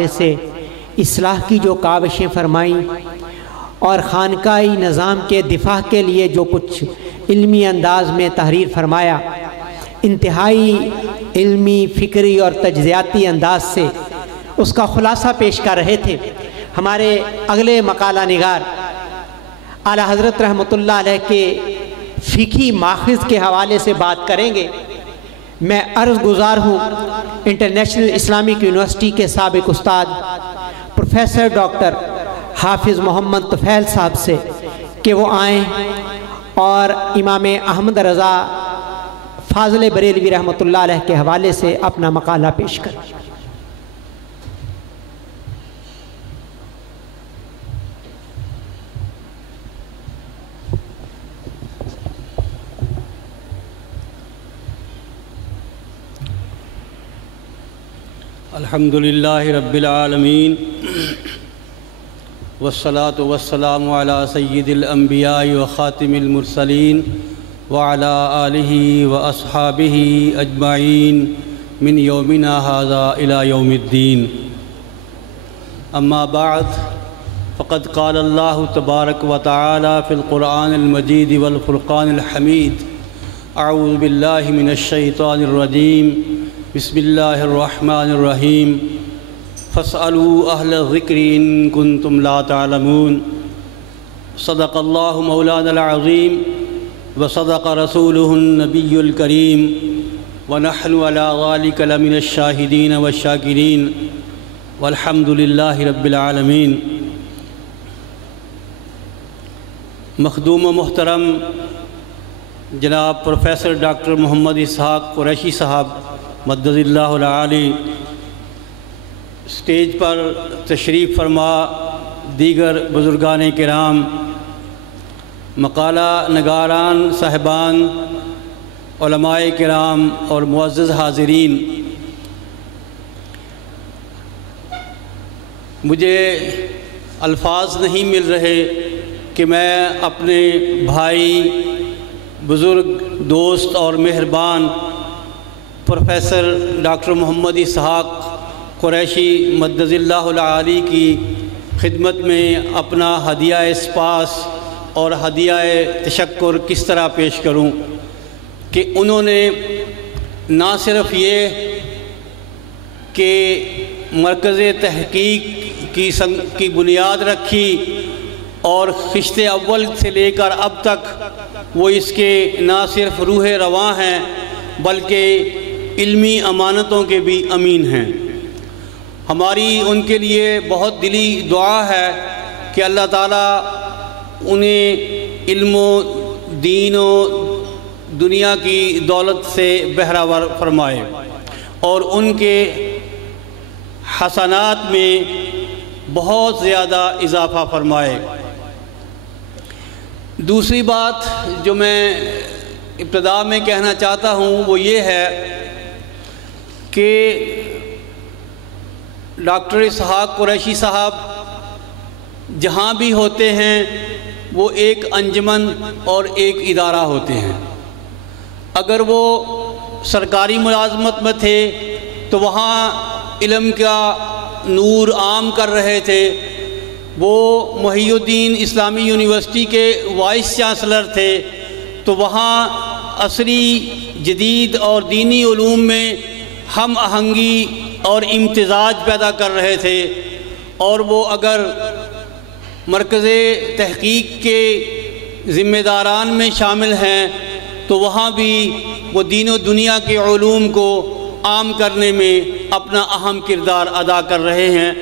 حوالے سے اصلاح کی جو کاوشیں فرمائیں اور خانقاہی نظام کے دفاع کے لیے جو کچھ علمی انداز میں تحریر فرمایا، انتہائی علمی، فکری اور تجزیاتی انداز سے اس کا خلاصہ پیش کر رہے تھے۔ ہمارے اگلے مقالہ نگار اعلیٰ حضرت رحمۃ اللہ علیہ کے فقہی ماخذ کے حوالے سے بات کریں گے۔ میں عرض گزار ہوں انٹرنیشنل اسلامک یونیورسٹی کے سابق استاد پروفیسر ڈاکٹر حافظ محمد طفیل صاحب سے کہ وہ آئیں اور امام احمد رضا فاضل بریلوی رحمۃ اللہ علیہ کے حوالے سے اپنا مقالہ پیش کریں۔ الحمدللہ رب العالمین والصلاة والسلام علی سید الانبیاء وخاتم المرسلین وعلی آلہ واصحابہ اجمعین من یومنا ھذا الی یوم الدین۔ اما بعد فقد قال اللہ تبارک و تعالی فی القرآن المجید والفرقان الحمید۔ اعوذ باللہ من الشیطان الرجیم، بسم اللہ الرحمن الرحیم۔ فاسألوا اہل الذکر ان کنتم لا تعلمون۔ صدق اللہ مولانا العظیم وصدق رسولہ النبی الکریم، ونحن علی ذلک لمن الشاہدین والشاکرین، والحمد للہ رب العالمین۔ مخدوم و محترم جناب پروفیسر ڈاکٹر محمد اسحاق قریشی صاحب مدد اللہ العالی، اسٹیج پر تشریف فرما دیگر بزرگان کرام، مقالہ نگاران صاحبان، علماء کرام اور معزز حاضرین، مجھے الفاظ نہیں مل رہے کہ میں اپنے بھائی، بزرگ، دوست اور مہربان پروفیسر ڈاکٹر محمد اسحاق قریشی مدد اللہ العالی کی خدمت میں اپنا ہدیہ اسپاس اور ہدیہ تشکر کس طرح پیش کروں کہ انہوں نے نہ صرف یہ کہ مرکز تحقیق کی بنیاد رکھی اور خشت اول سے لے کر اب تک وہ اس کے نہ صرف روح رواں ہیں بلکہ علمی امانتوں کے بھی امین ہیں۔ ہماری ان کے لیے بہت دلی دعا ہے کہ اللہ تعالیٰ انہیں علم و دین و دنیا کی دولت سے بہرہور فرمائے اور ان کے حسنات میں بہت زیادہ اضافہ فرمائے۔ دوسری بات جو میں ابتدا میں کہنا چاہتا ہوں وہ یہ ہے کہ ڈاکٹر اسحاق قریشی صاحب جہاں بھی ہوتے ہیں وہ ایک انجمن اور ایک ادارہ ہوتے ہیں۔ اگر وہ سرکاری ملازمت میں تھے تو وہاں علم کا نور عام کر رہے تھے، وہ محی الدین اسلامی یونیورسٹی کے وائس چانسلر تھے تو وہاں عصری جدید اور دینی علوم میں ہم آہنگی اور امتزاج پیدا کر رہے تھے، اور وہ اگر مرکز تحقیق کے ذمہ داران میں شامل ہیں تو وہاں بھی وہ دین و دنیا کے علوم کو عام کرنے میں اپنا اہم کردار ادا کر رہے ہیں۔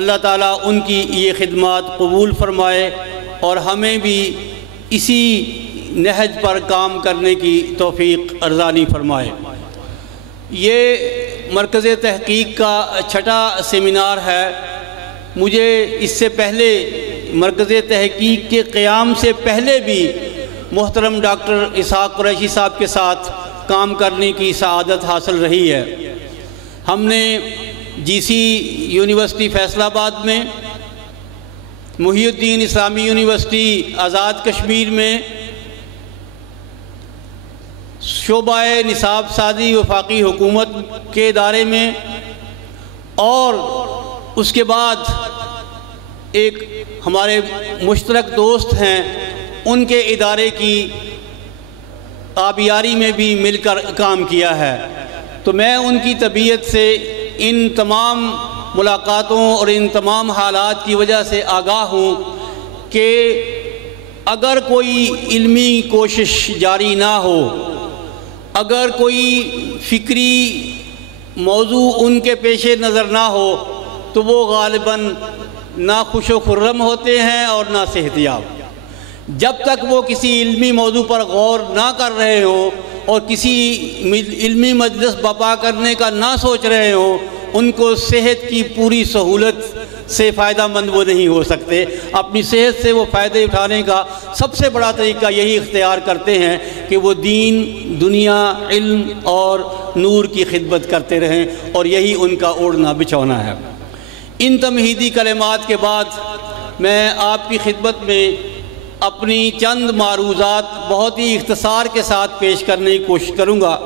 اللہ تعالیٰ ان کی یہ خدمات قبول فرمائے اور ہمیں بھی اسی نہج پر کام کرنے کی توفیق ارزانی فرمائے۔ یہ مرکز تحقیق کا چھٹا سیمینار ہے۔ مجھے اس سے پہلے مرکز تحقیق کے قیام سے پہلے بھی محترم ڈاکٹر اسحاق قریشی صاحب کے ساتھ کام کرنے کی سعادت حاصل رہی ہے۔ ہم نے جی سی یونیورسٹی فیصل آباد میں، محی الدین اسلامی یونیورسٹی آزاد کشمیر میں، شعبہ نصاب سازی وفاقی حکومت کے ادارے میں اور اس کے بعد ایک ہمارے مشترک دوست ہیں، ان کے ادارے کی آبیاری میں بھی مل کر کام کیا ہے۔ تو میں ان کی طبیعت سے ان تمام ملاقاتوں اور ان تمام حالات کی وجہ سے آگاہ ہوں کہ اگر کوئی علمی کوشش جاری نہ ہو، اگر کوئی فکری موضوع ان کے پیش نظر نہ ہو، تو وہ غالباً نہ خوش و خرم ہوتے ہیں اور نہ صحت یاب۔ جب تک وہ کسی علمی موضوع پر غور نہ کر رہے ہوں اور کسی علمی مجلس برپا کرنے کا نہ سوچ رہے ہوں، ان کو صحت کی پوری سہولت سے فائدہ مند وہ نہیں ہو سکتے۔ اپنی صحت سے وہ فائدے اٹھانے کا سب سے بڑا طریقہ یہی اختیار کرتے ہیں کہ وہ دین، دنیا، علم اور نور کی خدمت کرتے رہیں، اور یہی ان کا اوڑھنا بچھونا ہے۔ ان تمہیدی کلمات کے بعد میں آپ کی خدمت میں اپنی چند معروضات بہت ہی اختصار کے ساتھ پیش کرنے کی کوشش کروں گا۔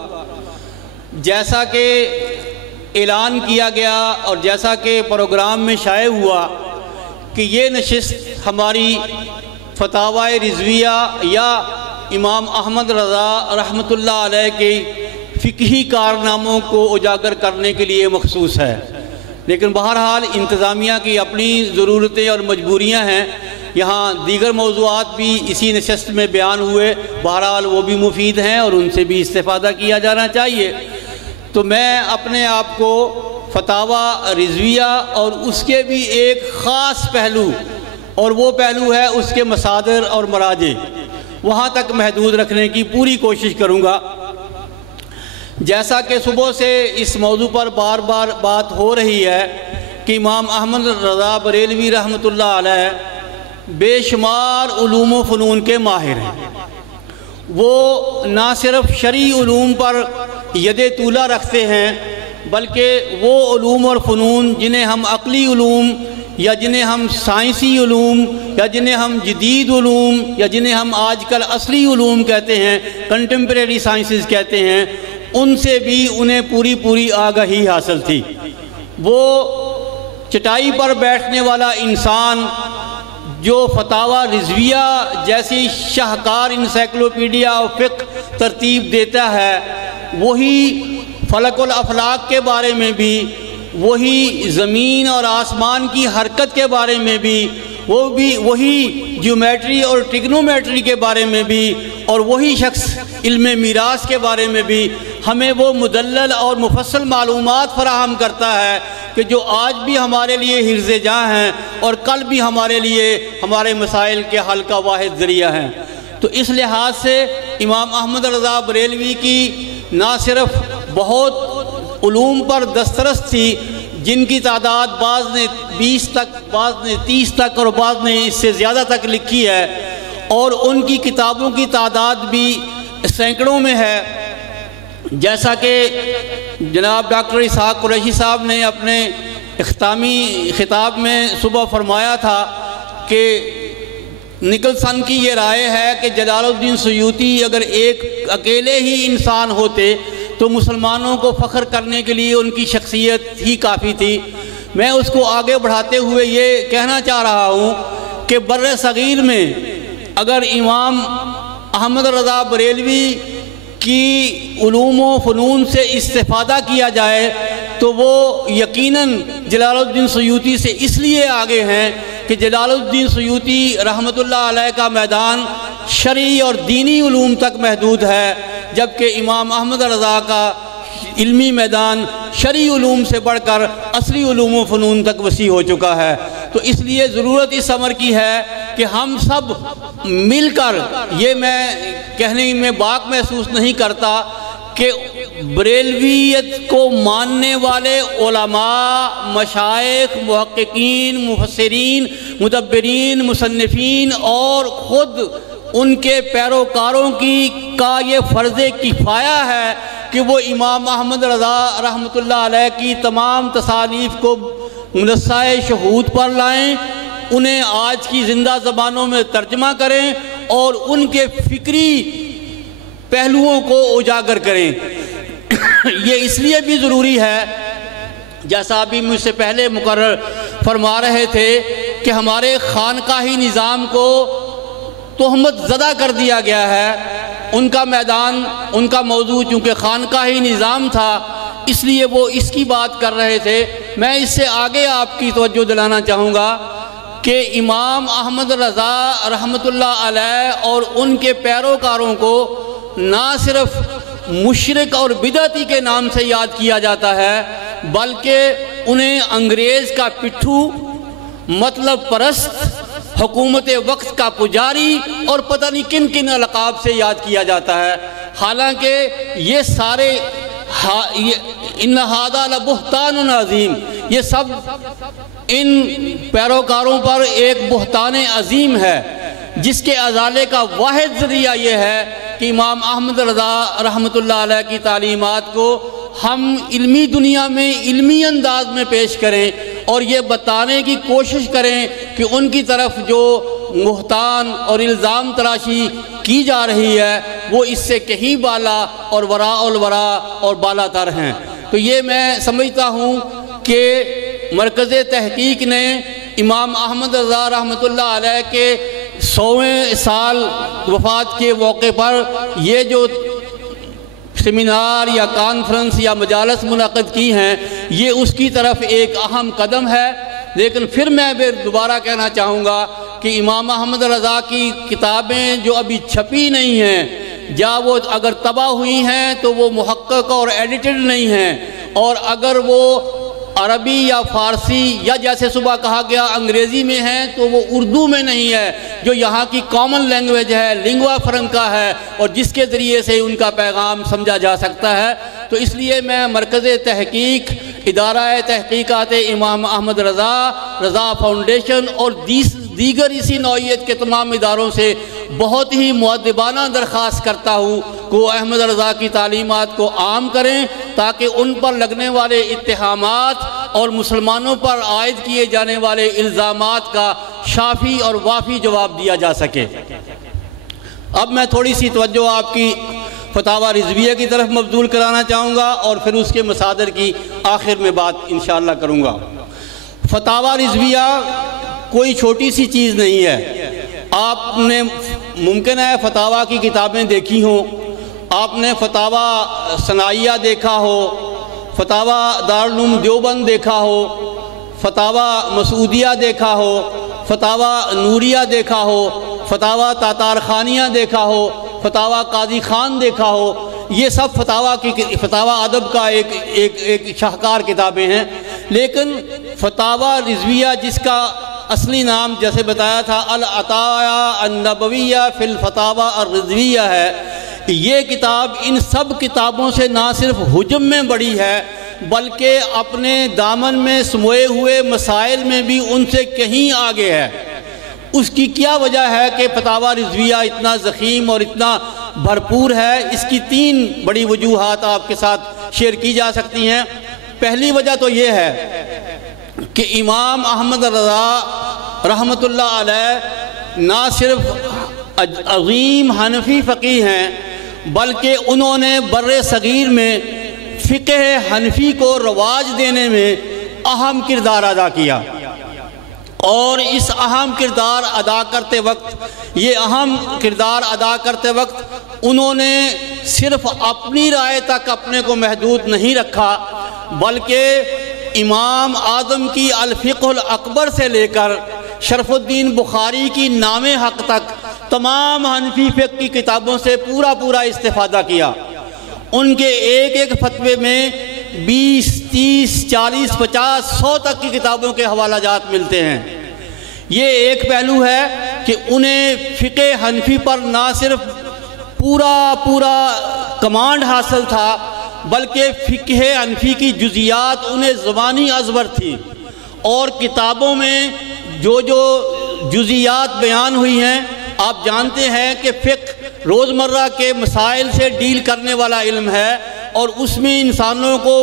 جیسا کہ اعلان کیا گیا اور جیسا کہ پروگرام میں شائع ہوا کہ یہ نشست ہماری فتاوی رضویہ یا امام احمد رضا رحمۃ اللہ علیہ کے فقہی کارناموں کو اجاگر کرنے کے لیے مخصوص ہے، لیکن بہرحال انتظامیہ کی اپنی ضرورتیں اور مجبوریاں ہیں۔ یہاں دیگر موضوعات بھی اسی نشست میں بیان ہوئے، بہرحال وہ بھی مفید ہیں اور ان سے بھی استفادہ کیا جانا چاہیے۔ تو میں اپنے آپ کو فتاوی رضویہ اور اس کے بھی ایک خاص پہلو، اور وہ پہلو ہے اس کے مصادر اور مراجع، وہاں تک محدود رکھنے کی پوری کوشش کروں گا۔ جیسا کہ صبح سے اس موضوع پر بار بار بات ہو رہی ہے کہ امام احمد رضا بریلوی رحمۃ اللہ علیہ بے شمار علوم و فنون کے ماہر ہیں۔ وہ نہ صرف شرعی علوم پر ید طولہ رکھتے ہیں، بلکہ وہ علوم اور فنون جنہیں ہم عقلی علوم یا جنہیں ہم سائنسی علوم یا جنہیں ہم جدید علوم یا جنہیں ہم آج کل عصری علوم کہتے ہیں، کنٹمپریری سائنسز کہتے ہیں، ان سے بھی انہیں پوری آگاہی حاصل تھی۔ وہ چٹائی پر بیٹھنے والا انسان جو فتاوی رضویہ جیسی شاہکار انسائکلوپیڈیا اور فقہ ترتیب دیتا ہے، وہی فلک الافلاک کے بارے میں بھی، وہی زمین اور آسمان کی حرکت کے بارے میں بھی، وہی جیومیٹری اور ٹریگنومیٹری کے بارے میں بھی، اور وہی شخص علم میراث کے بارے میں بھی ہمیں وہ مدلل اور مفصل معلومات فراہم کرتا ہے کہ جو آج بھی ہمارے لیے حرز جاں ہیں اور کل بھی ہمارے لیے ہمارے مسائل کے حل کا واحد ذریعہ ہیں۔ تو اس لحاظ سے امام احمد رضا بریلوی کی نہ صرف بہت علوم پر دسترس تھی، جن کی تعداد بعض نے 20 تک، بعض نے 30 تک اور بعض نے اس سے زیادہ تک لکھی ہے، اور ان کی کتابوں کی تعداد بھی سینکڑوں میں ہے۔ جیسا کہ جناب ڈاکٹر اسحاق قریشی صاحب نے اپنے اختتامی خطاب میں صبح فرمایا تھا کہ نکلسن کی یہ رائے ہے کہ جلال الدین سیوطی اگر ایک اکیلے ہی انسان ہوتے تو مسلمانوں کو فخر کرنے کے لیے ان کی شخصیت ہی کافی تھی۔ میں اس کو آگے بڑھاتے ہوئے یہ کہنا چاہ رہا ہوں کہ بر صغیر میں اگر امام احمد رضا بریلوی کی علوم و فنون سے استفادہ کیا جائے تو وہ یقیناً جلال الدین سیوطی سے اس لیے آگے ہیں کہ جلال الدین سیوطی رحمۃ اللہ علیہ کا میدان شرعی اور دینی علوم تک محدود ہے، جبکہ امام احمد رضا کا علمی میدان شرعی علوم سے بڑھ کر عصری علوم و فنون تک وسیع ہو چکا ہے۔ تو اس لیے ضرورت اس امر کی ہے کہ ہم سب مل کر، یہ میں کہنے میں باک محسوس نہیں کرتا کہ بریلویت کو ماننے والے علماء، مشائخ، محققین، مفسرین، مدبرین، مصنفین اور خود ان کے پیروکاروں کا یہ فرض کفایہ ہے کہ وہ امام احمد رضا رحمۃ اللہ علیہ کی تمام تصانیف کو منصۂ شہود پر لائیں، انہیں آج کی زندہ زبانوں میں ترجمہ کریں اور ان کے فکری پہلوؤں کو اجاگر کریں۔ یہ اس لیے بھی ضروری ہے جیسا ابھی مجھ سے پہلے مقرر فرما رہے تھے کہ ہمارے خانقاہی نظام کو تہمت زدہ کر دیا گیا ہے. ان کا میدان، ان کا موضوع چونکہ خانقاہی نظام تھا اس لیے وہ اس کی بات کر رہے تھے. میں اس سے آگے آپ کی توجہ دلانا چاہوں گا کہ امام احمد رضا رحمۃ اللہ علیہ اور ان کے پیروکاروں کو نہ صرف مشرک اور بدعتی کے نام سے یاد کیا جاتا ہے بلکہ انہیں انگریز کا پٹھو، مطلب پرست، حکومت وقت کا پجاری اور پتہ نہیں کن کن القاب سے یاد کیا جاتا ہے. حالانکہ یہ سارے ان ھذا لبہتان عظیم، یہ سب ان پیروکاروں پر ایک بہتان عظیم ہے جس کے ازالے کا واحد ذریعہ یہ ہے کہ امام احمد رضا رحمۃ اللہ علیہ کی تعلیمات کو ہم علمی دنیا میں علمی انداز میں پیش کریں اور یہ بتانے کی کوشش کریں کہ ان کی طرف جو بہتان اور الزام تراشی کی جا رہی ہے وہ اس سے کہیں بالا اور وراء الورا اور بالا تر ہیں. تو یہ میں سمجھتا ہوں کہ مرکز تحقیق نے امام احمد رضا رحمۃ اللہ علیہ کے 100ویں سال وفات کے موقع پر یہ جو سیمینار یا کانفرنس یا مجالس منعقد کی ہیں یہ اس کی طرف ایک اہم قدم ہے. لیکن پھر میں دوبارہ کہنا چاہوں گا کہ امام احمد رضا کی کتابیں جو ابھی چھپی نہیں ہیں یا وہ اگر طبع ہوئی ہیں تو وہ محقق اور ایڈیٹڈ نہیں ہیں، اور اگر وہ عربی یا فارسی یا جیسے صبح کہا گیا انگریزی میں ہیں تو وہ اردو میں نہیں ہے جو یہاں کی کامن لینگویج ہے، لنگوا فرنکا ہے اور جس کے ذریعے سے ان کا پیغام سمجھا جا سکتا ہے. تو اس لیے میں مرکز تحقیق، ادارہ تحقیقات امام احمد رضا فاؤنڈیشن اور دیگر اسی نوعیت کے تمام اداروں سے بہت ہی مؤدبانہ درخواست کرتا ہوں کہ وہ احمد رضا کی تعلیمات کو عام کریں تاکہ ان پر لگنے والے اتہامات اور مسلمانوں پر عائد کیے جانے والے الزامات کا شافی اور وافی جواب دیا جا سکے. اب میں تھوڑی سی توجہ آپ کی فتاوی رضویہ کی طرف مبذول کرانا چاہوں گا اور پھر اس کے مصادر کی آخر میں بات انشاءاللہ کروں گا. فتاوی رضویہ کوئی چھوٹی سی چیز نہیں ہے. آپ نے ممکن ہے فتاوی کی کتابیں دیکھی ہوں، آپ نے فتاوی ثنائیہ دیکھا ہو، فتاوی دارالعلوم دیوبند دیکھا ہو، فتاوی مسعودیہ دیکھا ہو، فتاوی نوریہ دیکھا ہو، فتاوی تاتار خانیہ دیکھا ہو، فتاوی قاضی خان دیکھا ہو. یہ سب فتاوی ادب کا ایک شاہکار کتابیں ہیں. لیکن فتاوی رضویہ جس کا اصلی نام جیسے بتایا تھا العطایا النبویہ فی الفتاوی الرضویہ ہے، یہ کتاب ان سب کتابوں سے نہ صرف حجم میں بڑی ہے بلکہ اپنے دامن میں سموئے ہوئے مسائل میں بھی ان سے کہیں آگے ہے. اس کی کیا وجہ ہے کہ فتاوی رضویہ اتنا ضخیم اور اتنا بھرپور ہے؟ اس کی 3 بڑی وجوہات آپ کے ساتھ شیئر کی جا سکتی ہیں. پہلی وجہ تو یہ ہے کہ امام احمد رضا رحمۃ اللہ علیہ نہ صرف عظیم حنفی فقیہ ہیں بلکہ انہوں نے بر صغیر میں فقہ حنفی کو رواج دینے میں اہم کردار ادا کیا. اور اس اہم کردار ادا کرتے وقت انہوں نے صرف اپنی رائے تک اپنے کو محدود نہیں رکھا بلکہ امام اعظم کی الفقہ الاکبر سے لے کر شرف الدین بخاری کی نام حق تک تمام حنفی فقہ کی کتابوں سے پورا استفادہ کیا. ان کے ایک فتوے میں 20, 30, 40, 50, 100 تک کی کتابوں کے حوالہ جات ملتے ہیں. یہ ایک پہلو ہے کہ انہیں فقہ حنفی پر نہ صرف پورا کمانڈ حاصل تھا بلکہ فقہ حنفی کی جزیات انہیں زبانی ازبر تھی، اور کتابوں میں جو جزیات بیان ہوئی ہیں آپ جانتے ہیں کہ فقہ روزمرہ کے مسائل سے ڈیل کرنے والا علم ہے اور اس میں انسانوں کو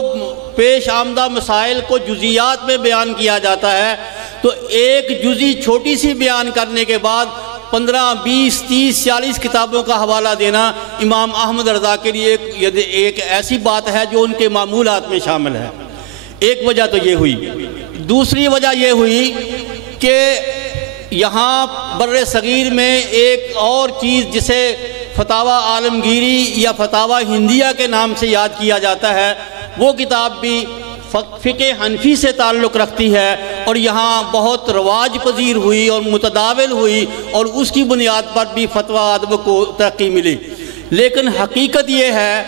پیش آمدہ مسائل کو جزیات میں بیان کیا جاتا ہے. تو ایک جزی چھوٹی سی بیان کرنے کے بعد 15, 20, 30, 40 کتابوں کا حوالہ دینا امام احمد رضا کے لیے ایک ایسی بات ہے جو ان کے معمولات میں شامل ہے. ایک وجہ تو یہ ہوئی۔ دوسری وجہ یہ ہوئی کہ یہاں بر صغیر میں ایک اور چیز جسے فتاوی عالمگیری یا فتاوی ہندیہ کے نام سے یاد کیا جاتا ہے، وہ کتاب بھی فقہ حنفی سے تعلق رکھتی ہے اور یہاں بہت رواج پذیر ہوئی اور متداول ہوئی اور اس کی بنیاد پر بھی فتویٰ ادب کو ترقی ملی۔ لیکن حقیقت یہ ہے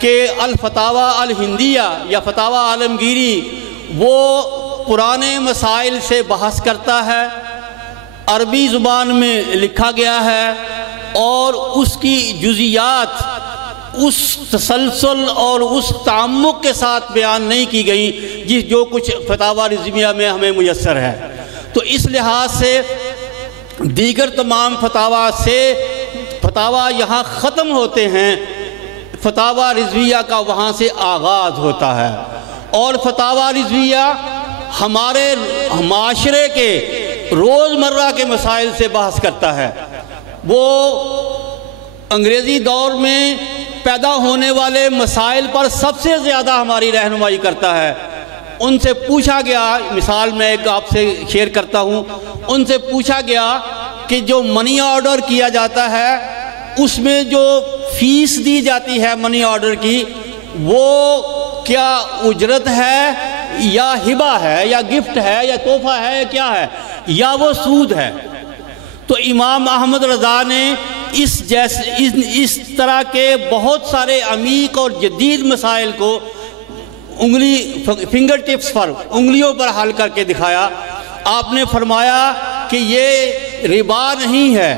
کہ الفتاوی الہندیہ یا فتاوی عالمگیری وہ پرانے مسائل سے بحث کرتا ہے، عربی زبان میں لکھا گیا ہے اور اس کی جزیات اس تسلسل اور اس تعمق کے ساتھ بیان نہیں کی گئی جو کچھ فتاوی رضویہ میں ہمیں میسر ہے۔ تو اس لحاظ سے دیگر تمام فتاوی یہاں ختم ہوتے ہیں، فتاوی رضویہ کا وہاں سے آغاز ہوتا ہے، اور فتاوی رضویہ ہمارے معاشرے کے روزمرہ کے مسائل سے بحث کرتا ہے۔ وہ انگریزی دور میں پیدا ہونے والے مسائل پر سب سے زیادہ ہماری رہنمائی کرتا ہے۔ ان سے پوچھا گیا، مثال میں ایک آپ سے شیئر کرتا ہوں، ان سے پوچھا گیا کہ جو منی آرڈر کیا جاتا ہے اس میں جو فیس دی جاتی ہے منی آرڈر کی، وہ کیا اجرت ہے یا ہبہ ہے یا گفٹ ہے یا تحفہ ہے یا کیا ہے، یا وہ سود ہے؟ تو امام احمد رضا نے اس طرح کے بہت سارے عمیق اور جدید مسائل کو فنگر ٹپس پر، انگلیوں پر حل کر کے دکھایا۔ آپ نے فرمایا کہ یہ ربا نہیں ہے،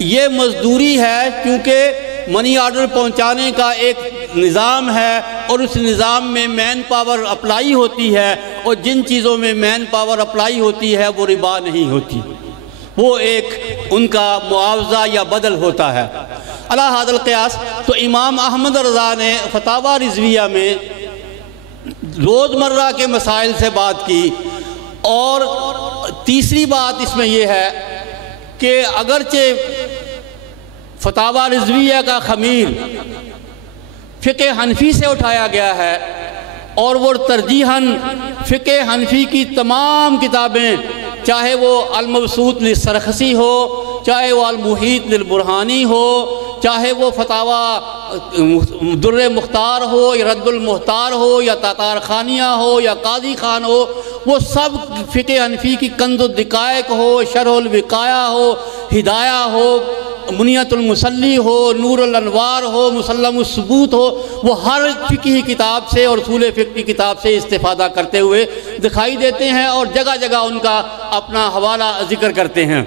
یہ مزدوری ہے، کیونکہ منی آرڈر پہنچانے کا ایک نظام ہے اور اس نظام میں مین پاور اپلائی ہوتی ہے، اور جن چیزوں میں مین پاور اپلائی ہوتی ہے وہ ربا نہیں ہوتی، وہ ایک ان کا معاوضہ یا بدل ہوتا ہے۔ علی ھذا القیاس تو امام احمد رضا نے فتاوی رضویہ میں روزمرہ کے مسائل سے بات کی۔ اور تیسری بات اس میں یہ ہے کہ اگرچہ فتاوی رضویہ کا خمیر فقہ حنفی سے اٹھایا گیا ہے اور وہ ترجیحاً فقہ حنفی کی تمام کتابیں، چاہے وہ المبسوط للسرخسی ہو، چاہے وہ المحیط للبرہانی ہو، چاہے وہ فتاوی در مختار ہو یا رد المختار ہو یا تاتار خانیہ ہو یا قاضی خان ہو، وہ سب فقہ حنفی کی کنز الدقائق ہو، شرح الوقایہ ہو، ہدایہ ہو، منیت المسلی ہو، نور الانوار ہو، مسلم الثبوت ہو، وہ ہر فقہی کتاب سے اور اصول فقہ کی کتاب سے استفادہ کرتے ہوئے دکھائی دیتے ہیں اور جگہ جگہ ان کا اپنا حوالہ ذکر کرتے ہیں۔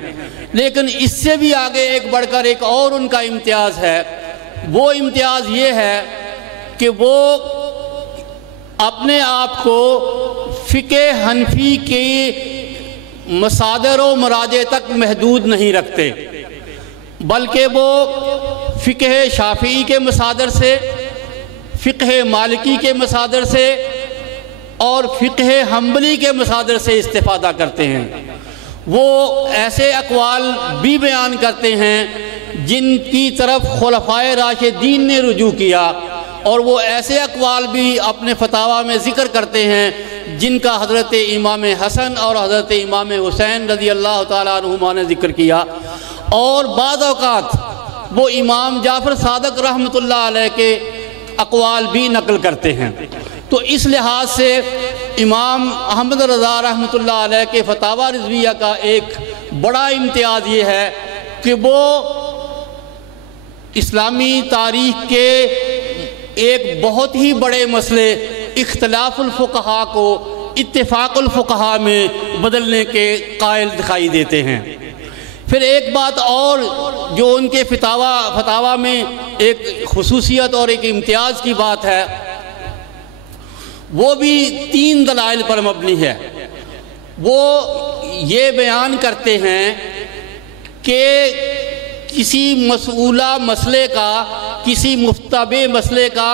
لیکن اس سے بھی آگے ایک بڑھ کر ایک اور ان کا امتیاز ہے، وہ امتیاز یہ ہے کہ وہ اپنے آپ کو فقہ حنفی کے مصادر و مراجع تک محدود نہیں رکھتے، بلکہ وہ فقہ شافعی کے مصادر سے، فقہ مالکی کے مصادر سے اور فقہ حنبلی کے مصادر سے استفادہ کرتے ہیں۔ وہ ایسے اقوال بھی بیان کرتے ہیں جن کی طرف خلفائے راشدین نے رجوع کیا، اور وہ ایسے اقوال بھی اپنے فتاویٰ میں ذکر کرتے ہیں جن کا حضرت امام حسن اور حضرت امام حسین رضی اللہ تعالیٰ عنہما نے ذکر کیا، اور بعض اوقات وہ امام جعفر صادق رحمۃ اللہ علیہ کے اقوال بھی نقل کرتے ہیں۔ تو اس لحاظ سے امام احمد رضا رحمۃ اللہ علیہ کے فتاوی رضویہ کا ایک بڑا امتیاز یہ ہے کہ وہ اسلامی تاریخ کے ایک بہت ہی بڑے مسئلے اختلاف الفقہا کو اتفاق الفقہا میں بدلنے کے قائل دکھائی دیتے ہیں۔ پھر ایک بات اور جو ان کے فتاویٰ میں ایک خصوصیت اور ایک امتیاز کی بات ہے، وہ بھی 3 دلائل پر مبنی ہے۔ وہ یہ بیان کرتے ہیں کہ کسی مسئولہ مسئلے کا، کسی مفتبہ مسئلے کا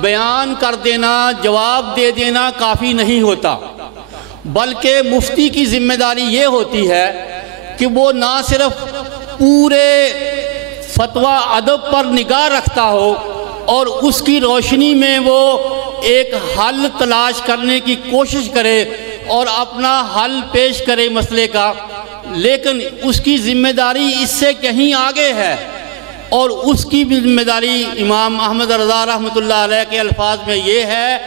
بیان کر دینا، جواب دے دینا کافی نہیں ہوتا، بلکہ مفتی کی ذمہ داری یہ ہوتی ہے کہ وہ نہ صرف پورے فتویٰ ادب پر نگاہ رکھتا ہو اور اس کی روشنی میں وہ ایک حل تلاش کرنے کی کوشش کرے اور اپنا حل پیش کرے مسئلے کا، لیکن اس کی ذمہ داری اس سے کہیں آگے ہے، اور اس کی بھی ذمہ داری امام احمد رضا رحمۃ اللہ علیہ کے الفاظ میں یہ ہے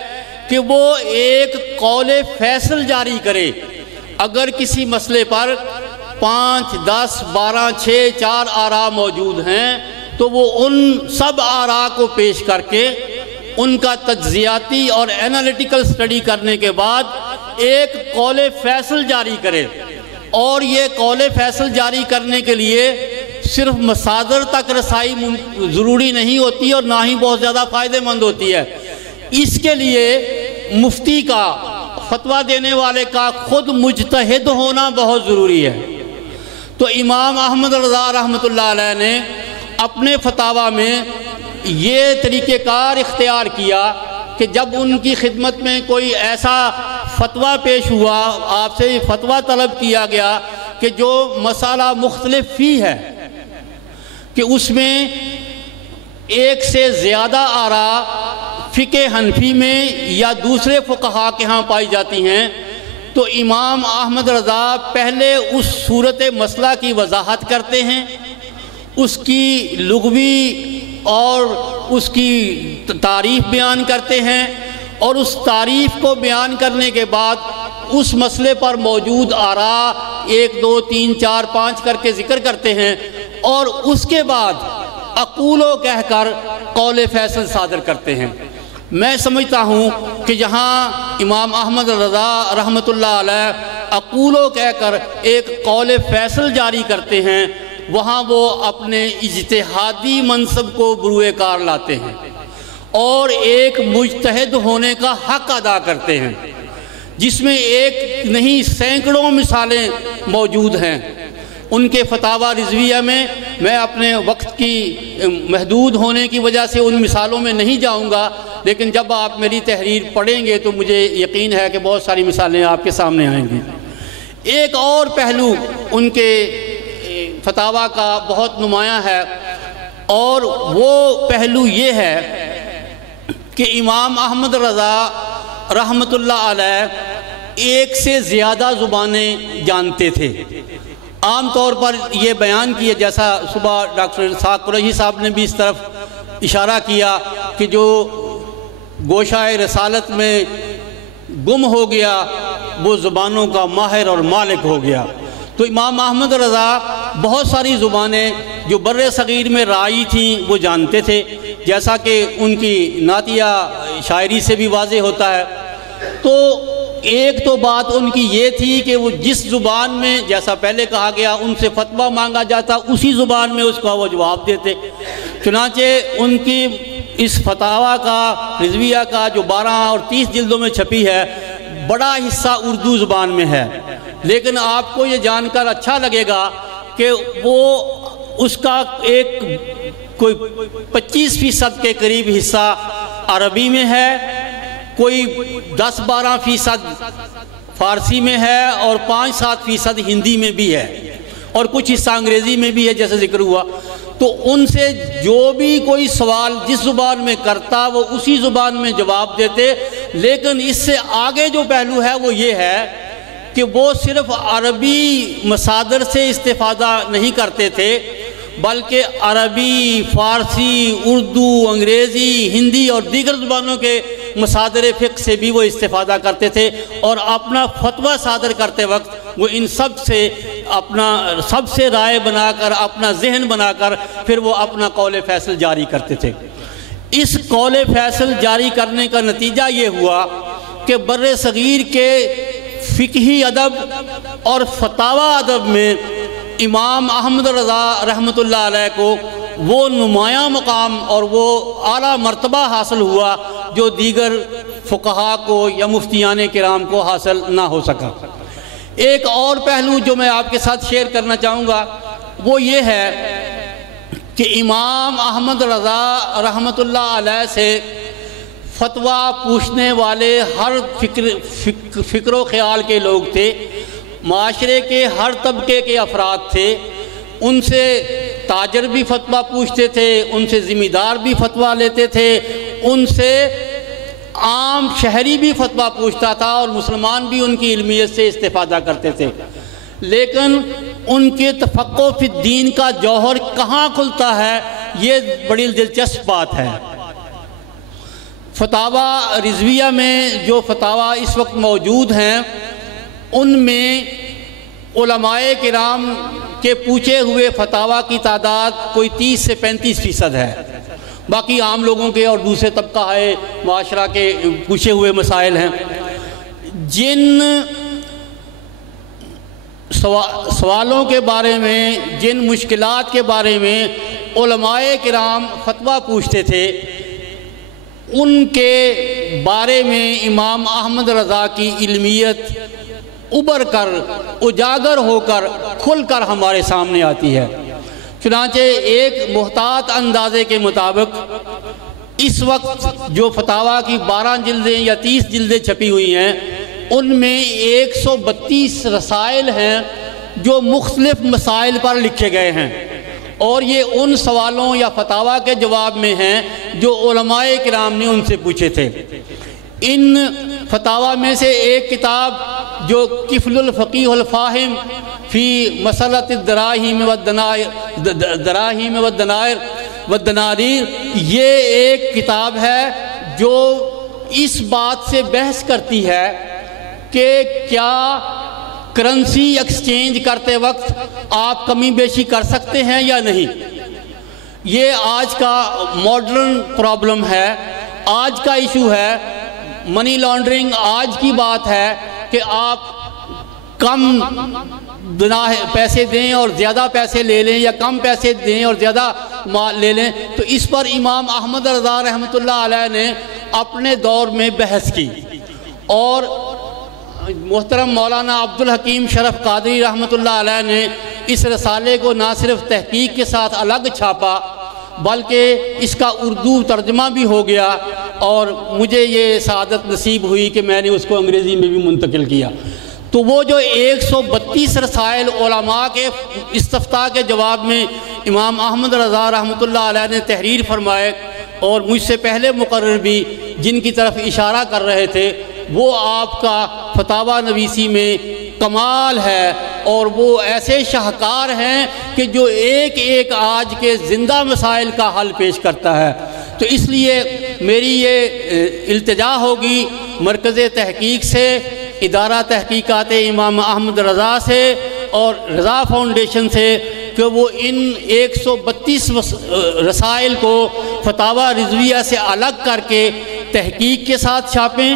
کہ وہ ایک قول فیصل جاری کرے۔ اگر کسی مسئلے پر 5، 10، 12، 6، 4 آراء موجود ہیں تو وہ ان سب آراء کو پیش کر کے ان کا تجزیاتی اور انالیٹیکل سٹڈی کرنے کے بعد ایک قول فیصل جاری کرے۔ اور یہ قول فیصل جاری کرنے کے لیے صرف مصادر تک رسائی ضروری نہیں ہوتی اور نہ ہی بہت زیادہ فائدہ مند ہوتی ہے، اس کے لیے مفتی کا، فتویٰ دینے والے کا خود مجتہد ہونا بہت ضروری ہے۔ تو امام احمد رضا رحمۃ اللہ علیہ نے اپنے فتاویٰ میں یہ طریقہ کار اختیار کیا کہ جب ان کی خدمت میں کوئی ایسا فتویٰ پیش ہوا، آپ سے فتویٰ طلب کیا گیا کہ جو مسئلہ مختلف فی ہے، کہ اس میں ایک سے زیادہ آراء فقہ حنفی میں یا دوسرے فقہا کے ہاں پائی جاتی ہیں، تو امام احمد رضا پہلے اس صورت مسئلہ کی وضاحت کرتے ہیں، اس کی لغوی اور اس کی تعریف بیان کرتے ہیں، اور اس تعریف کو بیان کرنے کے بعد اس مسئلے پر موجود آراء 1، 2، 3، 4، 5 کر کے ذکر کرتے ہیں، اور اس کے بعد اقولو کہہ کر قول فیصل صادر کرتے ہیں۔ میں سمجھتا ہوں کہ جہاں امام احمد رضا رحمۃ اللہ علیہ اقولو کہہ کر ایک قول فیصل جاری کرتے ہیں، وہاں وہ اپنے اجتہادی منصب کو بروئے کار لاتے ہیں اور ایک مجتہد ہونے کا حق ادا کرتے ہیں، جس میں ایک نہیں سینکڑوں مثالیں موجود ہیں۔ ان کے فتاویٰ رضویہ میں اپنے وقت کی محدود ہونے کی وجہ سے ان مثالوں میں نہیں جاؤں گا، لیکن جب آپ میری تحریر پڑھیں گے تو مجھے یقین ہے کہ بہت ساری مثالیں آپ کے سامنے آئیں گی۔ ایک اور پہلو ان کے فتاویٰ کا بہت نمایاں ہے، اور وہ پہلو یہ ہے کہ امام احمد رضا رحمۃ اللہ علیہ ایک سے زیادہ زبانیں جانتے تھے۔ عام طور پر یہ بیان کیا، جیسا صبح ڈاکٹر اسحاق قریشی صاحب نے بھی اس طرف اشارہ کیا کہ جو گوشہ رسالت میں گم ہو گیا وہ زبانوں کا ماہر اور مالک ہو گیا۔ تو امام احمد رضا بہت ساری زبانیں جو بر صغیر میں رائی تھیں وہ جانتے تھے، جیسا کہ ان کی نعتیہ شاعری سے بھی واضح ہوتا ہے۔ تو ایک تو بات ان کی یہ تھی کہ وہ جس زبان میں، جیسا پہلے کہا گیا، ان سے فتویٰ مانگا جاتا اسی زبان میں اس کا وہ جواب دیتے۔ چنانچہ ان کی اس فتاویٰ کا رضویہ کا جو 12 اور 30 جلدوں میں چھپی ہے، بڑا حصہ اردو زبان میں ہے، لیکن آپ کو یہ جان کر اچھا لگے گا کہ وہ اس کا ایک کوئی 25% کے قریب حصہ عربی میں ہے، کوئی 10-12% فارسی میں ہے، اور 5-7% ہندی میں بھی ہے، اور کچھ حصہ انگریزی میں بھی ہے جیسے ذکر ہوا۔ تو ان سے جو بھی کوئی سوال جس زبان میں کرتا وہ اسی زبان میں جواب دیتے، لیکن اس سے آگے جو پہلو ہے وہ یہ ہے کہ وہ صرف عربی مصادر سے استفادہ نہیں کرتے تھے، بلکہ عربی، فارسی، اردو، انگریزی، ہندی اور دیگر زبانوں کے مصادر فقہ سے بھی وہ استفادہ کرتے تھے، اور اپنا فتویٰ صادر کرتے وقت وہ ان سب سے رائے بنا کر، اپنا ذہن بنا کر پھر وہ اپنا قول فیصل جاری کرتے تھے۔ اس قول فیصل جاری کرنے کا نتیجہ یہ ہوا کہ بر صغیر کے فقہی ادب اور فتاویٰ ادب میں امام احمد رضا رحمۃ اللہ علیہ کو وہ نمایاں مقام اور وہ اعلیٰ مرتبہ حاصل ہوا جو دیگر فقہا کو یا مفتیان کرام کو حاصل نہ ہو سکا۔ ایک اور پہلو جو میں آپ کے ساتھ شیئر کرنا چاہوں گا وہ یہ ہے کہ امام احمد رضا رحمۃ اللہ علیہ سے فتویٰ پوچھنے والے ہر فکر و خیال کے لوگ تھے، معاشرے کے ہر طبقے کے افراد تھے۔ ان سے تاجر بھی فتویٰ پوچھتے تھے، ان سے ذمہ دار بھی فتویٰ لیتے تھے، ان سے عام شہری بھی فتویٰ پوچھتا تھا اور مسلمان بھی ان کی علمیت سے استفادہ کرتے تھے، لیکن ان کے تفقہ فی الدین کا جوہر کہاں کھلتا ہے، یہ بڑی دلچسپ بات ہے۔ فتاویٰ رضویہ میں جو فتاویٰ اس وقت موجود ہیں ان میں علماء کرام کے پوچھے ہوئے فتاویٰ کی تعداد کوئی 30 سے 35% ہے، باقی عام لوگوں کے اور دوسرے طبقہ ہے معاشرہ کے پوچھے ہوئے مسائل ہیں۔ جن سوالوں کے بارے میں، جن مشکلات کے بارے میں علماء کرام فتویٰ پوچھتے تھے، ان کے بارے میں امام احمد رضا کی علمیت ابھر کر، اجاگر ہو کر، کھل کر ہمارے سامنے آتی ہے۔ چنانچہ ایک محتاط اندازے کے مطابق اس وقت جو فتاویٰ کی 12 جلدیں یا 30 جلدیں چھپی ہوئی ہیں، ان میں 132 رسائل ہیں جو مختلف مسائل پر لکھے گئے ہیں، اور یہ ان سوالوں یا فتاویٰ کے جواب میں ہیں جو علماء کرام نے ان سے پوچھے تھے۔ ان فتاویٰ میں سے ایک کتاب جو کفل الفقیہ الفاہم فی مسئلۃ الدراہیم والدنانیر، یہ ایک کتاب ہے جو اس بات سے بحث کرتی ہے کہ کیا کرنسی ایکسچینج کرتے وقت آپ کمی بیشی کر سکتے ہیں یا نہیں۔ یہ آج کا ماڈرن پرابلم ہے، آج کا ایشو ہے، منی لانڈرنگ آج کی بات ہے کہ آپ کم پیسے دیں اور زیادہ پیسے لے لیں، یا کم پیسے دیں اور زیادہ مال لے لیں۔ تو اس پر امام احمد رضا رحمۃ اللہ علیہ نے اپنے دور میں بحث کی، اور محترم مولانا عبدالحکیم شرف قادری رحمۃ اللہ علیہ نے اس رسالے کو نہ صرف تحقیق کے ساتھ الگ چھاپا بلکہ اس کا اردو ترجمہ بھی ہو گیا، اور مجھے یہ سعادت نصیب ہوئی کہ میں نے اس کو انگریزی میں بھی منتقل کیا۔ تو وہ جو 132 رسائل علماء کے استفتاء کے جواب میں امام احمد رضا رحمۃ اللہ علیہ نے تحریر فرمائے، اور مجھ سے پہلے مقرر بھی جن کی طرف اشارہ کر رہے تھے، وہ آپ کا فتاویٰ نویسی میں کمال ہے، اور وہ ایسے شاہکار ہیں کہ جو ایک ایک آج کے زندہ مسائل کا حل پیش کرتا ہے۔ تو اس لیے میری یہ التجا ہوگی مرکز تحقیق سے، ادارہ تحقیقات امام احمد رضا سے اور رضا فاؤنڈیشن سے، کہ وہ ان 132 رسائل کو فتاویٰ رضویہ سے الگ کر کے تحقیق کے ساتھ چھاپیں،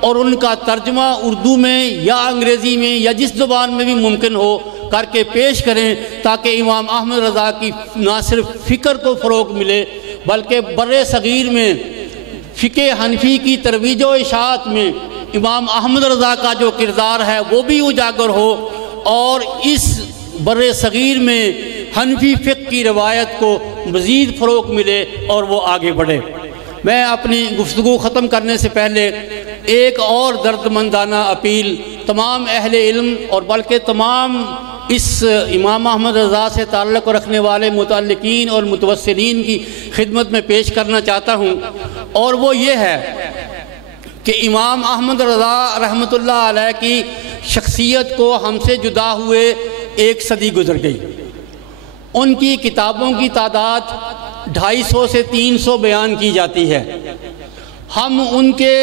اور ان کا ترجمہ اردو میں یا انگریزی میں یا جس زبان میں بھی ممکن ہو کر کے پیش کریں، تاکہ امام احمد رضا کی نہ صرف فکر کو فروغ ملے بلکہ بر صغیر میں فقہ حنفی کی ترویج و اشاعت میں امام احمد رضا کا جو کردار ہے وہ بھی اجاگر ہو، اور اس بر صغیر میں حنفی فقہ کی روایت کو مزید فروغ ملے اور وہ آگے بڑھے۔ میں اپنی گفتگو ختم کرنے سے پہلے ایک اور درد مندانہ اپیل تمام اہل علم اور بلکہ تمام اس امام احمد رضا سے تعلق رکھنے والے متعلقین اور متوسلین کی خدمت میں پیش کرنا چاہتا ہوں، اور وہ یہ ہے کہ امام احمد رضا رحمۃ اللہ علیہ کی شخصیت کو ہم سے جدا ہوئے 1 صدی گزر گئی۔ ان کی کتابوں کی تعداد 250 سے 300 بیان کی جاتی ہے۔ ہم ان کے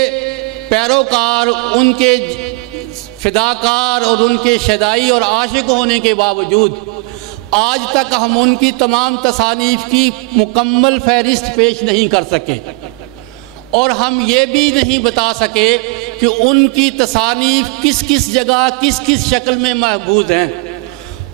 پیروکار، ان کے فداکار اور ان کے شیدائی اور عاشق ہونے کے باوجود آج تک ہم ان کی تمام تصانیف کی مکمل فہرست پیش نہیں کر سکے، اور ہم یہ بھی نہیں بتا سکے کہ ان کی تصانیف کس کس جگہ کس کس شکل میں محفوظ ہیں،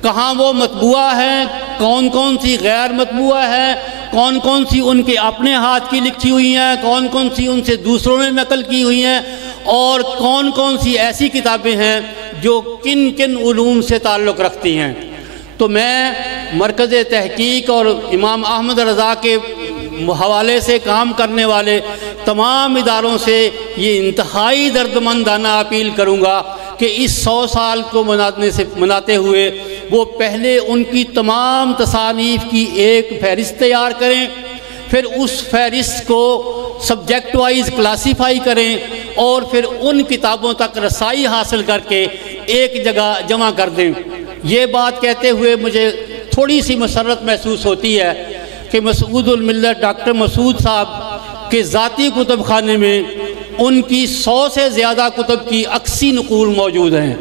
کہاں وہ مطبوعہ ہیں، کون کون سی غیر مطبوعہ ہیں، کون کون سی ان کے اپنے ہاتھ کی لکھی ہوئی ہیں، کون کون سی ان سے دوسروں نے نقل کی ہوئی ہیں، اور کون کون سی ایسی کتابیں ہیں جو کن کن علوم سے تعلق رکھتی ہیں۔ تو میں مرکز تحقیق اور امام احمد رضا کے حوالے سے کام کرنے والے تمام اداروں سے یہ انتہائی دردمندانہ اپیل کروں گا کہ اس 100 سال کو مناتے ہوئے وہ پہلے ان کی تمام تصانیف کی ایک فہرست تیار کریں، پھر اس فہرست کو سبجیکٹ وائز کلاسیفائی کریں اور پھر ان کتابوں تک رسائی حاصل کر کے ایک جگہ جمع کر دیں۔ یہ بات کہتے ہوئے مجھے تھوڑی سی مسرت محسوس ہوتی ہے کہ مسعود الملت ڈاکٹر مسعود صاحب کے ذاتی کتب خانے میں ان کی 100 سے زیادہ کتب کی 80 نقول موجود ہیں۔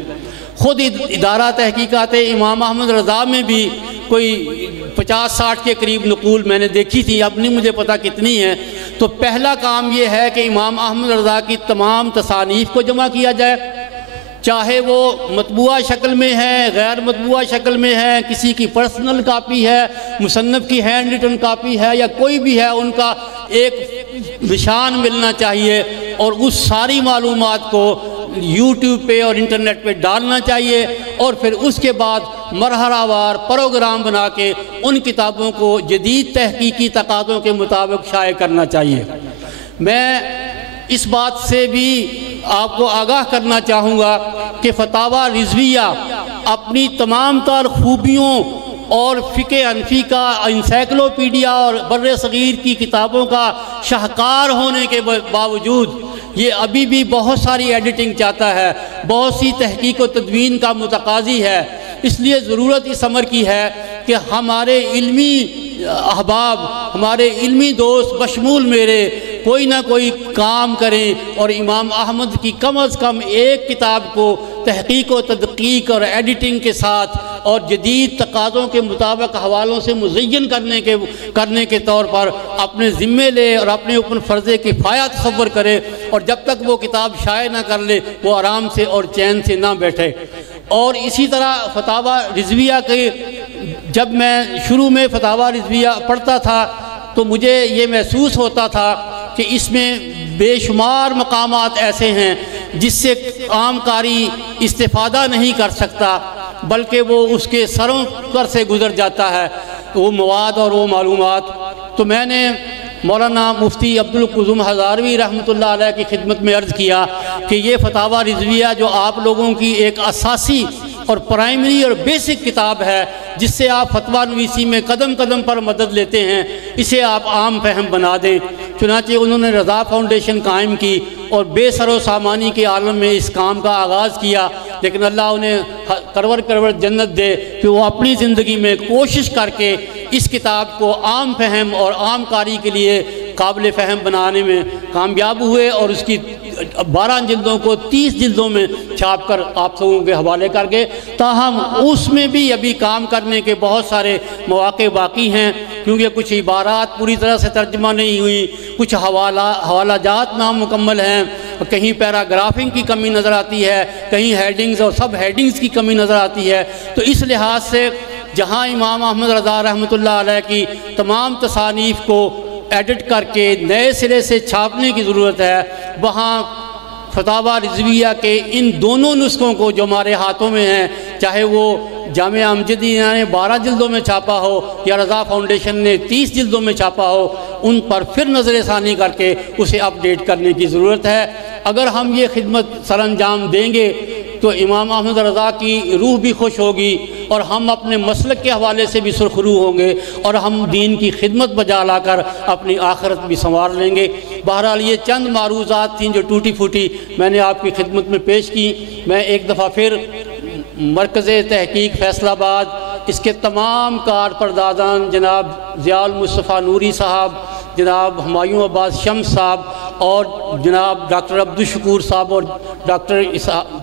خود ادارہ تحقیقات امام احمد رضا میں بھی کوئی 50-60 کے قریب نقول میں نے دیکھی تھی، اب نہیں مجھے پتہ کتنی ہیں۔ تو پہلا کام یہ ہے کہ امام احمد رضا کی تمام تصانیف کو جمع کیا جائے، چاہے وہ مطبوعہ شکل میں ہے، غیر مطبوعہ شکل میں ہے، کسی کی پرسنل کاپی ہے، مصنف کی ہینڈ ریٹن کاپی ہے، یا کوئی بھی ہے، ان کا ایک نشان ملنا چاہیے، اور اس ساری معلومات کو یوٹیوب پہ اور انٹرنیٹ پہ ڈالنا چاہیے، اور پھر اس کے بعد مرحلہ وار پروگرام بنا کے ان کتابوں کو جدید تحقیقی تقاضوں کے مطابق شائع کرنا چاہیے۔ میں اس بات سے بھی آپ کو آگاہ کرنا چاہوں گا کہ فتاوی رضویہ اپنی تمام تر خوبیوں اور فقہ حنفی کا انسائکلوپیڈیا اور بر صغیر کی کتابوں کا شاہکار ہونے کے باوجود یہ ابھی بھی بہت ساری ایڈیٹنگ چاہتا ہے، بہت سی تحقیق و تدوین کا متقاضی ہے۔ اس لیے ضرورت اس امر کی ہے کہ ہمارے علمی احباب، ہمارے علمی دوست بشمول میرے، کوئی نہ کوئی کام کریں اور امام احمد کی کم از کم ایک کتاب کو تحقیق و تدقیق اور ایڈیٹنگ کے ساتھ اور جدید تقاضوں کے مطابق حوالوں سے مزین کرنے کے طور پر اپنے ذمے لے اور اپنے اوپر فرض کفایہ تصور کرے، اور جب تک وہ کتاب شائع نہ کر لے وہ آرام سے اور چین سے نہ بیٹھے۔ اور اسی طرح فتاوی رضویہ کے جب میں شروع میں فتاوی رضویہ پڑھتا تھا تو مجھے یہ محسوس ہوتا تھا کہ اس میں بے شمار مقامات ایسے ہیں جس سے عام قاری استفادہ نہیں کر سکتا، بلکہ وہ اس کے سروں پر سے گزر جاتا ہے وہ مواد اور وہ معلومات۔ تو میں نے مولانا مفتی عبدالقیوم ہزاروی رحمۃ اللہ علیہ کی خدمت میں عرض کیا کہ یہ فتاوی رضویہ جو آپ لوگوں کی ایک اساسی اور پرائمری اور بیسک کتاب ہے، جس سے آپ فتویٰ نویسی میں قدم قدم پر مدد لیتے ہیں، اسے آپ عام فہم بنا دیں۔ چنانچہ انہوں نے رضا فاؤنڈیشن قائم کی اور بے سر و سامانی کے عالم میں اس کام کا آغاز کیا، لیکن اللہ انہیں کرور جنت دے کہ وہ اپنی زندگی میں کوشش کر کے اس کتاب کو عام فہم اور عام قاری کے لیے قابل فہم بنانے میں کامیاب ہوئے، اور اس کی 12 جلدوں کو 30 جلدوں میں چھاپ کر آپ لوگوں کے حوالے کر گئے۔ تاہم اس میں بھی ابھی کام کرنے کے بہت سارے مواقع باقی ہیں، کیونکہ کچھ عبارات پوری طرح سے ترجمہ نہیں ہوئی، کچھ حوالہ جات نامکمل ہیں، کہیں پیراگرافنگ کی کمی نظر آتی ہے، کہیں ہیڈنگز اور سب ہیڈنگز کی کمی نظر آتی ہے۔ تو اس لحاظ سے جہاں امام احمد رضا رحمۃ اللہ علیہ کی تمام تصانیف کو ایڈٹ کر کے نئے سرے سے چھاپنے کی ضرورت ہے، وہاں فتاوی رضویہ کے ان دونوں نسخوں کو جو ہمارے ہاتھوں میں ہیں، چاہے وہ جامعہ امجدیہ نے 12 جلدوں میں چھاپا ہو یا رضا فاؤنڈیشن نے 30 جلدوں میں چھاپا ہو، ان پر پھر نظر ثانی کر کے اسے اپ ڈیٹ کرنے کی ضرورت ہے۔ اگر ہم یہ خدمت سر انجام دیں گے تو امام احمد رضا کی روح بھی خوش ہوگی، اور ہم اپنے مسلک کے حوالے سے بھی سرخرو ہوں گے، اور ہم دین کی خدمت بجا لا کر اپنی آخرت بھی سنوار لیں گے۔ بہرحال یہ چند معروضات تھیں جو ٹوٹی پھوٹی میں نے آپ کی خدمت میں پیش کی۔ میں ایک دفعہ پھر مرکز تحقیق فیصل آباد، اس کے تمام کارپردازان جناب ضیاء المصطفیٰ نوری صاحب، جناب ہمایوں عباس شمس صاحب، اور جناب ڈاکٹر عبدالشکور صاحب، اور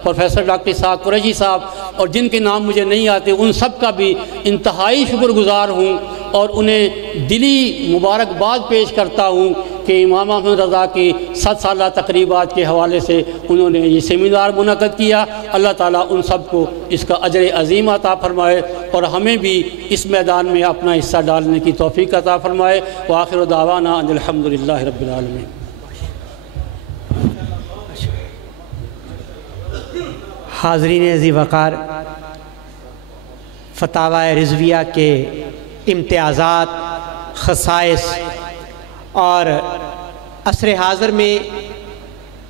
پروفیسر ڈاکٹر اسحاق قریشی صاحب، اور جن کے نام مجھے نہیں آتے، ان سب کا بھی انتہائی شکر گزار ہوں، اور انہیں دلی مبارکباد پیش کرتا ہوں کہ امام احمد رضا کی 7 سالہ تقریبات کے حوالے سے انہوں نے یہ سیمینار منعقد کیا۔ اللہ تعالیٰ ان سب کو اس کا اجر عظیم عطا فرمائے، اور ہمیں بھی اس میدان میں اپنا حصہ ڈالنے کی توفیق عطا فرمائے۔ وآخر دعوانا ان الحمدللہ رب العالمین۔ حاضرین ذی وقار، فتاوی رضویہ کے امتیازات، خصائص اور عصر حاضر میں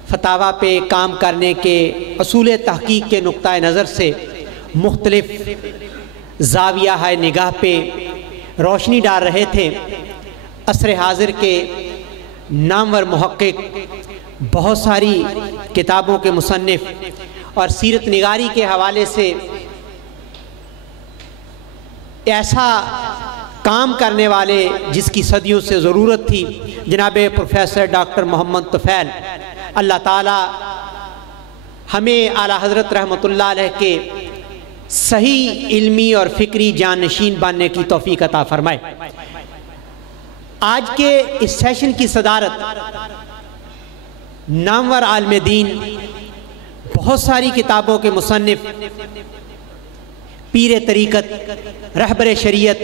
فتاوی پہ کام کرنے کے اصول تحقیق کے نقطۂ نظر سے مختلف زاویہ ہے نگاہ پہ روشنی ڈال رہے تھے۔ عصر حاضر کے نامور محقق، بہت ساری کتابوں کے مصنف اور سیرت نگاری کے حوالے سے ایسا کام کرنے والے جس کی صدیوں سے ضرورت تھی، جناب پروفیسر ڈاکٹر محمد طفیل، اللہ تعالی ہمیں اعلیٰ حضرت رحمۃ اللہ علیہ کے صحیح علمی اور فکری جانشین بننے کی توفیق عطا فرمائے۔ آج کے اس سیشن کی صدارت نامور عالم دین، بہت ساری کتابوں کے مصنف، پیر طریقت، رہبر شریعت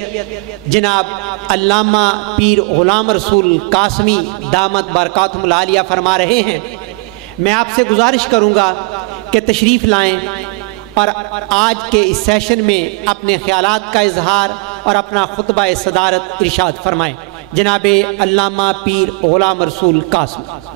جناب علامہ پیر غلام رسول قاسمی دامت برکاتہم العالیہ فرما رہے ہیں۔ میں آپ سے گزارش کروں گا کہ تشریف لائیں اور آج کے اس سیشن میں اپنے خیالات کا اظہار اور اپنا خطبہ صدارت ارشاد فرمائیں۔ جناب علامہ پیر غلام رسول قاسمی۔